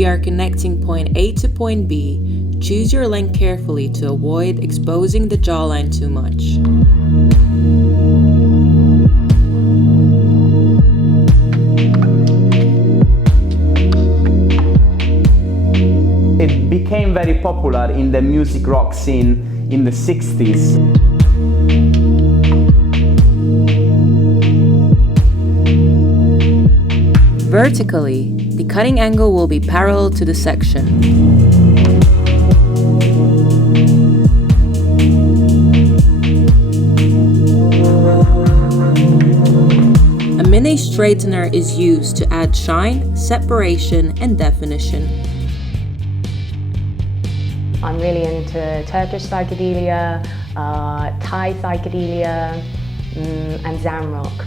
we are connecting point A to point B, choose your length carefully to avoid exposing the jawline too much. It became very popular in the music rock scene in the 60s. Vertically, the cutting angle will be parallel to the section. A mini straightener is used to add shine, separation, and definition. I'm really into Turkish psychedelia, Thai psychedelia, and Zamrock.